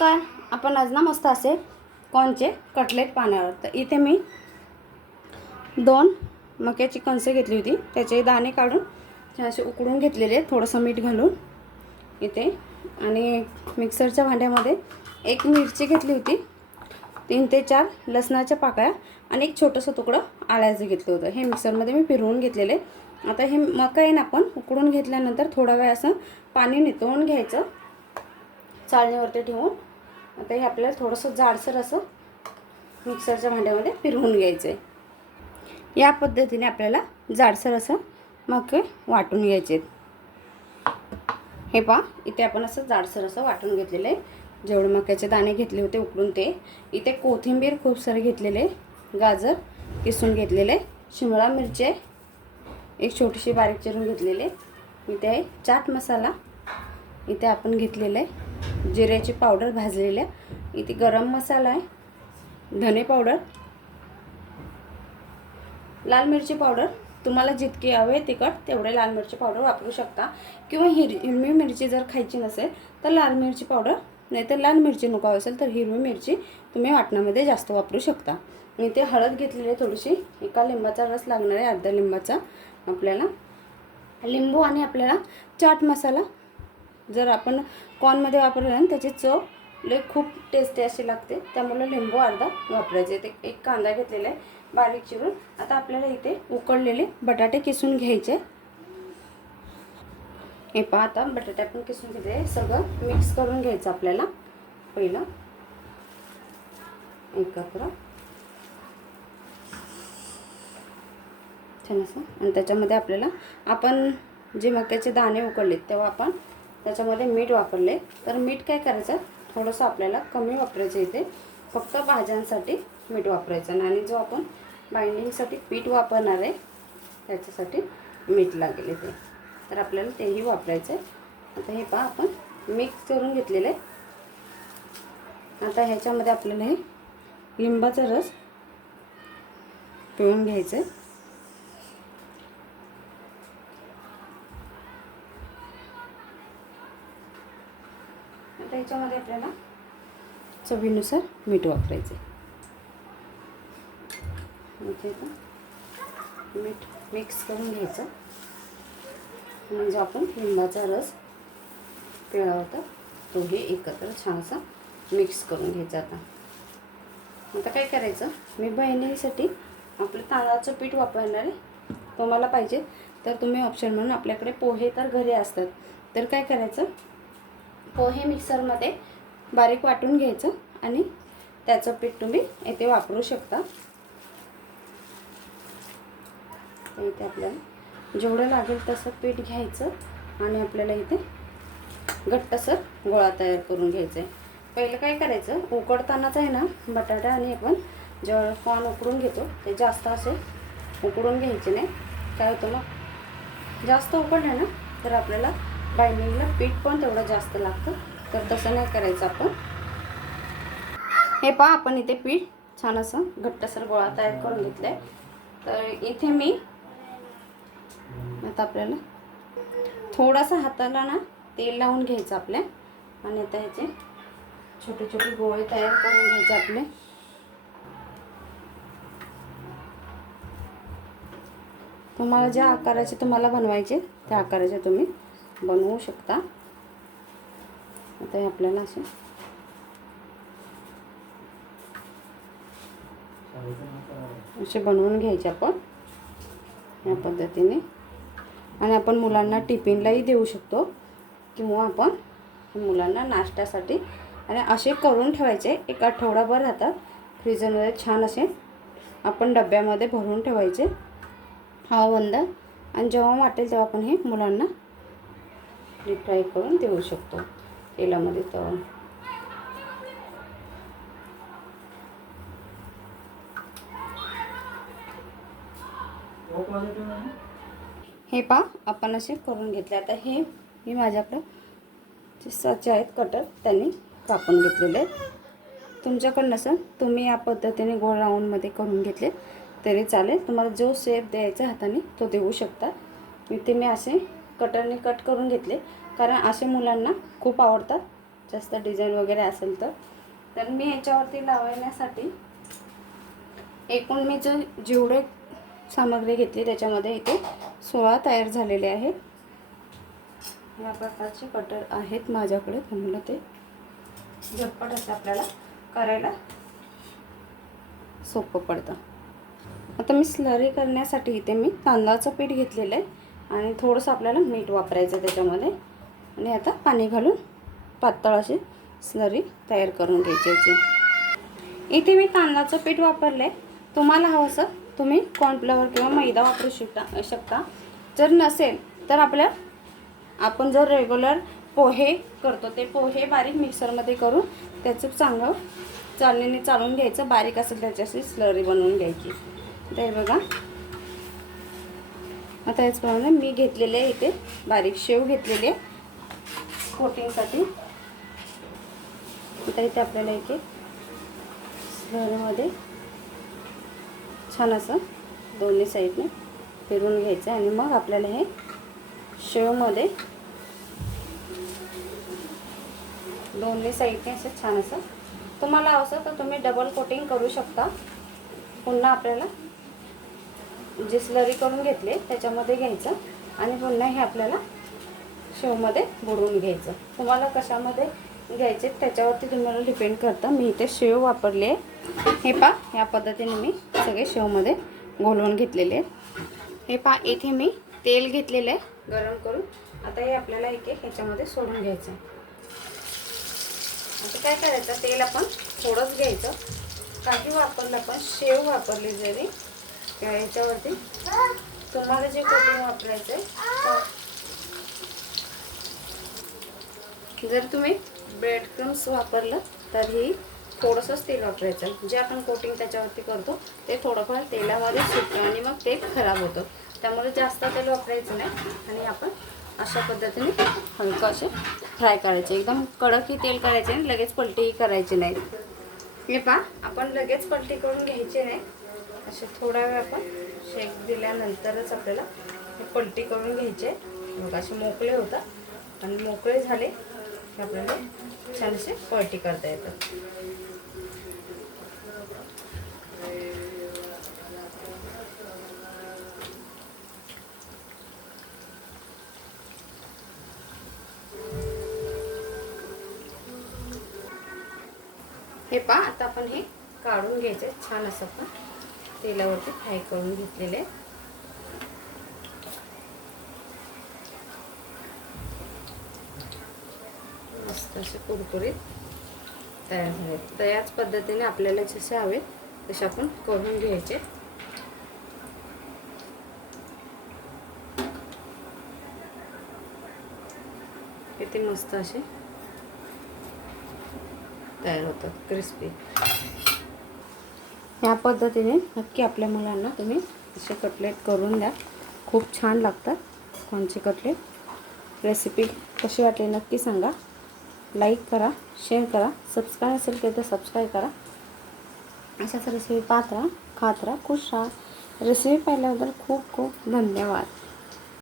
नमस्कार. आपण आज ना मस्त असे कॉर्नचे कटलेट पाहणार तर इथे मी दोन मक्याची कणसे घेतली होती. त्याचे दाणे काढून असे उकडून घेतलेले थोडंसं मीठ घालून इथे. आणि मिक्सरच्या भांड्यामध्ये एक मिरची घेतली होती. तीन ते चार लसणाच्या पाकळ्या आणि एक छोटंसं तुकडं आळ्याचं घेतलं होतं. हे मिक्सरमध्ये मी फिरवून घेतलेले. आता हे मका आहे ना आपण उकडून घेतल्यानंतर थोडा वेळ असं पाणी नितळून घ्यायचं. चाळणीवरती ठेवून आता हे आपल्याला थोडंसं जाडसर असं मिक्सरच्या भांड्यामध्ये फिरवून घ्यायचं आहे या पद्धतीने आपल्याला जाडसर असं मके वाटून घ्यायचे आहेत हे पहा इथे आपण असं जाडसर असं वाटून घेतलेलं आहे. जेवढे मक्याचे दाणे घेतले होते उकडून ते इथे कोथिंबीर खूप सारे घेतलेले गाजर किसून घेतलेले शिमळा मिरची आहे. एक छोटीशी बारीक चिरून घेतलेली इथे आहे चाट मसाला. इथे आपण घेतलेलं आहे. जिऱ्याची पावडर भाजलेल्या. इथे गरम मसाला आहे. धने पावडर. लाल मिरची पावडर. तुम्हाला जितकी हवे तिखट तेवढे लाल मिरची पावडर वापरू शकता. किंवा हिर हिरवी मिरची जर खायची नसेल तर लाल मिरची पावडर. नाही तर लाल मिरची नको असेल तर हिरवी मिरची तुम्ही वाटणामध्ये जास्त वापरू शकता. मी ते हळद घेतलेली आहे थोडीशी. एका लिंबाचा रस लागणार आहे अर्धा लिंबाचा. आपल्याला लिंबू आणि आपल्याला चाट मसाला जर आपण कॉर्नमध्ये वापरलं ना त्याची चव लय खूप टेस्टी अशी लागते. त्यामुळे लिंबू अर्धा वापरायचे. ते एक कांदा घेतलेला आहे बारीक चिरून. आता आपल्याला इथे उकडलेले बटाटे किसून घ्यायचे. हे पहा आता बटाटे आपण किसून घेतले. सगळं मिक्स करून घ्यायचं आपल्याला. पहिलं एकत्र छान असं. आणि त्याच्यामध्ये आपल्याला आपण जे मक्याचे दाणे उकडलेत तेव्हा आपण त्याच्यामध्ये मीठ वापरले. तर मीठ काय करायचं? थोडंसं आपल्याला कमी वापरायचं इथे. फक्त भाज्यांसाठी मीठ वापरायचं आणि जो आपण बाइंडिंगसाठी पीठ वापरणार आहे त्याच्यासाठी मीठ लागेल इथे. तर आपल्याला तेही वापरायचं आहे आता हे पहा आपण मिक्स करून घेतलेलं आहे. आता ह्याच्यामध्ये आपल्याला हे लिंबाचा रस पिळून घ्यायचं आहे आता ह्याच्यामध्ये आपल्याला चवीनुसार मीठ वापरायचं मीठ मिक्स करून घ्यायचं. आणि जो आपण लिंबाचा रस पिळा होता तोही एकत्र छानसा मिक्स करून घ्यायचा आता. आता काय करायचं? मी बहिणीसाठी आपलं तांदळाचं पीठ वापरणार आहे. तुम्हाला पाहिजे. तर तुम्ही ऑप्शन म्हणून आपल्याकडे पोहे तर घरी असतात. तर काय करायचं? पोहे मिक्सरमध्ये बारीक वाटून घ्यायचं आणि त्याचं पीठ तुम्ही येथे वापरू शकता. इथे आपल्याला जेवढं लागेल तसं पीठ घ्यायचं आणि आपल्याला इथे घट्टसर गोळा तयार करून घ्यायचा आहे पहिलं काय करायचं? उकडतानाच आहे ना बटाटा आणि आपण जेव्हा कॉर्न उकडून घेतो ते जास्त असे उकडून घ्यायचे नाही. काय होतं मग? जास्त उकडलं ना तर आपल्याला बाइंडिंगला पीठ पण तेवढं जास्त लागतं तर तसं नाही करायचं आपण. हे पहा आपण इथे पीठ छान असं घट्टसर गोळा तयार करून घेतलं आहे तर इथे मी आता आपल्याला थोडासा हाताला ना तेल लावून घ्यायचं आपल्या. आणि आता ह्याचे छोटे छोटे गोळे तयार करून घ्यायचे आपले. तुम्हाला ज्या आकाराचे तुम्हाला बनवायचे त्या आकाराचे तुम्ही बनवू शकता. आता हे आपल्याला असे असे बनवून घ्यायचे आपण या पद्धतीने. आणि आपण मुलांना टिफिनलाही देऊ शकतो किंवा आपण मुलांना नाश्त्यासाठी. आणि असे करून ठेवायचे एक आठवडाभर राहतात. फ्रीजरमध्ये छान असे आपण डब्यामध्ये भरून ठेवायचे. हवा बंद आणि जेव्हा वाटेल तेव्हा आपण हे मुलांना डीप फ्राय करून देऊ शकतो. तेलामध्ये तळून हे पा आपण असे करून घेतले. आता हे मी माझ्याकडं जे साचे आहेत कटर त्यांनी कापून घेतलेले आहेत. तुमच्याकडं नसेल तुम्ही या पद्धतीने गोल राऊंडमध्ये करून घेतले तरी चालेल. तुम्हाला जो शेप द्यायचा हाताने तो देऊ शकता. इथे मी असे कटरने कट करून घेतले. कारण असे मुलांना खूप आवडतात. जास्त डिझाईन वगैरे असेल तर. तर मी याच्यावरती लावण्यासाठी एकूण मी जे जेवढे सामग्री घेतली त्याच्यामध्ये इथे सोळा तयार झालेले आहेत. या प्रकारचे कटर आहेत माझ्याकडे. तुम्हाला ते झटपट असं आपल्याला करायला सोपं पडतं. आता मी स्लरी करण्यासाठी इथे मी तांदळाचं पीठ घेतलेलं आहे. आणि थोडंसं आपल्याला मीठ वापरायचं त्याच्यामध्ये. आणि आता पाणी घालून पातळ अशी स्लरी तयार करून घ्यायची इथे मी तांदळाचं पीठ वापरलं आहे तुम्हाला हवं असं तुम्ही कॉर्नफ्लॉवर किंवा मैदा वापरू शकता शकता. जर नसेल तर आपल्या आपण जर रेग्युलर पोहे करतो ते पोहे बारीक मिक्सरमध्ये करून त्याचं चांगलं चालणीने चालून घ्यायचं. बारीक असेल त्याच्याशी स्लरी बनवून घ्यायची. ते बघा. आता याचप्रमाणे मी घेतलेले आहे इथे बारीक शेव घेतलेले कोटिंगसाठी. आता इथे आपल्याला इथे स्लरीमध्ये छान असं दोन्ही साईडने फिरून घ्यायचं आणि मग आपल्याला हे शेवमध्ये दोन्ही साईडने असं छान असं. तुम्हाला असं तर तुम्ही डबल कोटिंग करू शकता. पुन्हा आपल्याला जे स्लरी करून घेतले त्याच्यामध्ये घ्यायचं. आणि पुन्हा हे आपल्याला शेवमध्ये बुडवून घ्यायचं. तुम्हाला कशामध्ये घ्यायचे त्याच्यावरती तुम्हाला डिपेंड करतं. मी इथे शेव वापरले आहे हे पा या पद्धतीने मी सगळे शेवमध्ये घोलवून घेतलेले आहेत. हे पा इथे मी तेल घेतलेलं आहे गरम करून. आता हे आपल्याला एक एक ह्याच्यामध्ये सोडून घ्यायचं आता काय करायचं? तेल आपण थोडंच घ्यायचं. काही वापरलं पण शेव वापरली जरी त्या याच्यावरती? तुम्हाला जे कोटिंग वापरायचं आहे जर तुम्ही ब्रेड क्रम्स वापरलं तरीही थोडंसंच तेल वापरायचं जे आपण कोटिंग त्याच्यावरती करतो ते थोडंफार तेलामध्ये सुटतं आणि मग ते खराब होतं. त्यामुळे जास्त तेल वापरायचं नाही आणि आपण अशा पद्धतीने हलकं असे फ्राय करायचे. एकदम कडकही तेल करायचे आणि लगेच पलटीही करायची नाही. हे पा आपण लगेच पलटी करून घ्यायची नाही. असे थोडा वेळ आपण शेक दिल्यानंतरच आपल्याला हे पलटी करून घ्यायचे. मग असे मोकळे होतात. आणि मोकळे झाले की आपल्याला छानसे पलटी करता येतात. हे पहा आता आपण हे काढून घ्यायचे छान असं आपण तेलावरती फ्राय करून घेतलेले मस्त असे कुरकुरीत तयार झाले तर याच पद्धतीने आपल्याला जसे हवे तसे आपण करून घ्यायचे. किती मस्त असे तयार होतात क्रिस्पी ह्या पद्धतीने नक्की आपल्या मुलांना तुम्ही असे कटलेट करून द्या. खूप छान लागतात कोणचे कटलेट रेसिपी कशी वाटली नक्की सांगा. लाईक करा शेअर करा सबस्क्राईब असेल की तर सबस्क्राईब करा. अशाच रेसिपी पाहत राहा खात राहा खुश राहा. रेसिपी पाहिल्याबद्दल खूप खूप धन्यवाद.